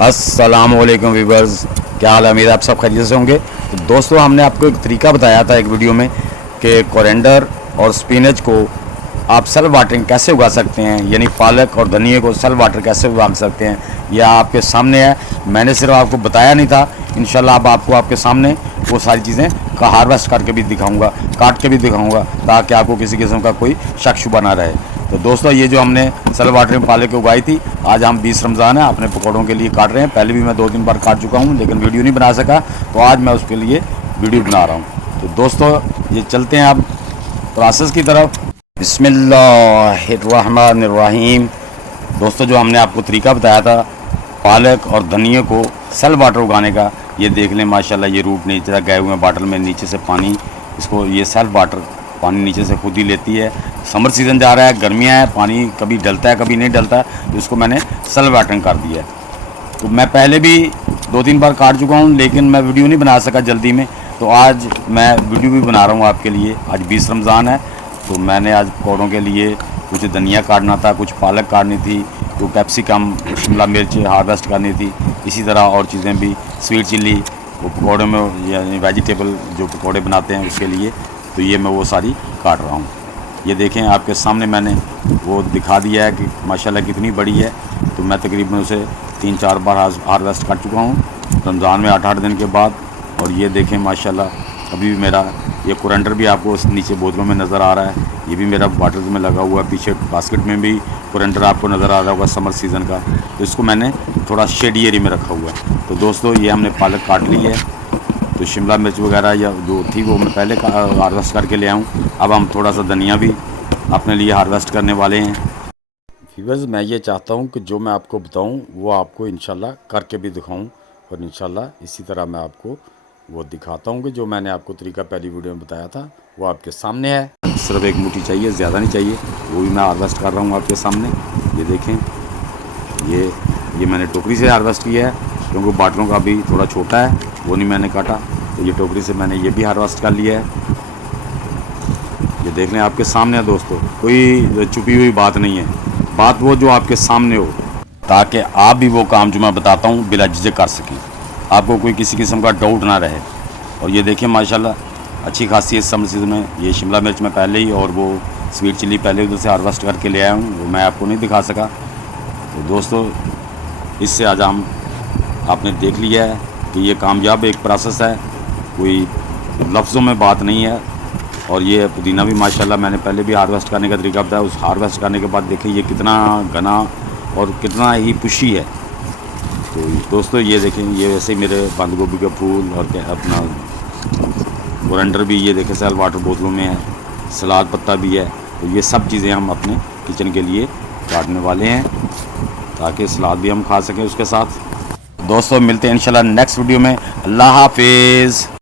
अस्सलामुअलैकुम व्यूअर्स, क्या हाल है? उम्मीद है आप सब खैरियत से होंगे। तो दोस्तों, हमने आपको एक तरीका बताया था एक वीडियो में कि कोरिएंडर और स्पिनच को आप सेल्फ वाटरिंग कैसे उगा सकते हैं, यानी पालक और धनिए को सेल्फ वाटर कैसे उगा सकते हैं। यह आपके सामने है, मैंने सिर्फ आपको बताया नहीं था। इंशाल्लाह अब आपको आपके सामने वो सारी चीज़ें का हार्वेस्ट करके भी दिखाऊंगा, काट के भी दिखाऊंगा, ताकि आपको किसी किस्म का कोई शक शुबा ना रहे। तो दोस्तों, ये जो हमने सेल्फ वाटरिंग पालक उगाई थी, आज हम 20 रमज़ान है, अपने पकौड़ों के लिए काट रहे हैं। पहले भी मैं 2-3 बार काट चुका हूँ, लेकिन वीडियो नहीं बना सका, तो आज मैं उसके लिए वीडियो बना रहा हूँ। तो दोस्तों, ये चलते हैं अब प्रोसेस की तरफ। बिस्मिल्लाहिर्रहमानिर्रहीम। दोस्तों, जो हमने आपको तरीका बताया था पालक और धनिए को सेल्फ वाटर उगाने का, ये देख लें माशाल्लाह, ये रूट नीचे गए हुए हैं बाटल में, नीचे से पानी इसको ये सेल्फ वाटर पानी नीचे से खुद ही लेती है। समर सीज़न जा रहा है, गर्मियाँ हैं, पानी कभी डलता है कभी नहीं डलता, तो इसको मैंने सेल्फ वाटरिंग कर दिया है। तो मैं पहले भी 2-3 बार काट चुका हूँ, लेकिन मैं वीडियो नहीं बना सका जल्दी में, तो आज मैं वीडियो भी बना रहा हूँ आपके लिए। आज 20 रमज़ान है, तो मैंने आज पकौड़ों के लिए कुछ धनिया काटना था, कुछ पालक काटनी थी, तो कैप्सिकम शिमला मिर्च हार्वेस्ट करनी थी, इसी तरह और चीज़ें भी, स्वीट चिल्ली वो पकौड़े में यानी वेजिटेबल जो पकौड़े बनाते हैं उसके लिए, तो ये मैं वो सारी काट रहा हूँ। ये देखें आपके सामने मैंने वो दिखा दिया है कि माशाल्लाह कितनी बड़ी है। तो मैं तकरीबन उसे 3-4 बार हार्वेस्ट कर चुका हूँ रमज़ान में 8-8 दिन के बाद। और ये देखें माशाल्लाह, अभी भी मेरा ये कोरिएंडर भी आपको नीचे बोतलों में नज़र आ रहा है, ये भी मेरा बॉटल में लगा हुआ है। पीछे बास्केट में भी कोरिएंडर आपको नज़र आ रहा होगा समर सीज़न का, तो इसको मैंने थोड़ा शेडी एरिया में रखा हुआ है। तो दोस्तों, ये हमने पालक काट ली है, तो शिमला मिर्च वगैरह या जो थी वो मैं पहले हार्वेस्ट करके ले आऊँ। अब हम थोड़ा सा धनिया भी अपने लिए हार्वेस्ट करने वाले हैं। व्यूअर्स, मैं ये चाहता हूँ कि जो मैं आपको बताऊँ वो आपको इंशाल्लाह करके भी दिखाऊँ, और इंशाल्लाह इसी तरह मैं आपको वो दिखाता हूँ कि जो मैंने आपको तरीका पहली वीडियो में बताया था वो आपके सामने है। सिर्फ एक मुट्ठी चाहिए, ज़्यादा नहीं चाहिए, वो भी मैं हार्वेस्ट कर रहा हूँ आपके सामने। ये देखें, ये मैंने टोकरी से हार्वेस्ट किया है, क्योंकि बाटलों का भी थोड़ा छोटा है, वो नहीं मैंने काटा, तो ये टोकरी से मैंने ये भी हार्वेस्ट कर लिया है। ये देख लें आपके सामने है दोस्तों, कोई छुपी हुई बात नहीं है, बात वो जो आपके सामने हो, ताकि आप भी वो काम जो मैं बताता हूँ बिला झिझक कर सकें, आपको कोई किसी किस्म का डाउट ना रहे। और ये देखिए माशाल्लाह अच्छी खासी इस समर सीज़न में ये शिमला मिर्च में पहले ही, और वो स्वीट चिल्ली पहले उधर से हार्वेस्ट करके ले आया हूँ, वो मैं आपको नहीं दिखा सका। तो दोस्तों, इससे आज हम आपने देख लिया है कि ये कामयाब एक प्रोसेस है, कोई लफ्ज़ों में बात नहीं है। और ये पुदीना भी माशाल्लाह मैंने पहले भी हार्वेस्ट करने का तरीका बताया, उस हार्वेस्ट करने के बाद देखिए ये कितना घना और कितना ही पुशी है। तो दोस्तों, ये देखें, ये वैसे ही मेरे बंद गोभी का फूल और क्या अपना कोरिएंडर भी ये देखें सेल्फ वाटर बोतलों में है, सलाद पत्ता भी है। तो ये सब चीज़ें हम अपने किचन के लिए काटने वाले हैं, ताकि सलाद भी हम खा सकें उसके साथ। दोस्तों, मिलते हैं इंशाल्लाह नेक्स्ट वीडियो में। अल्लाह हाफिज़।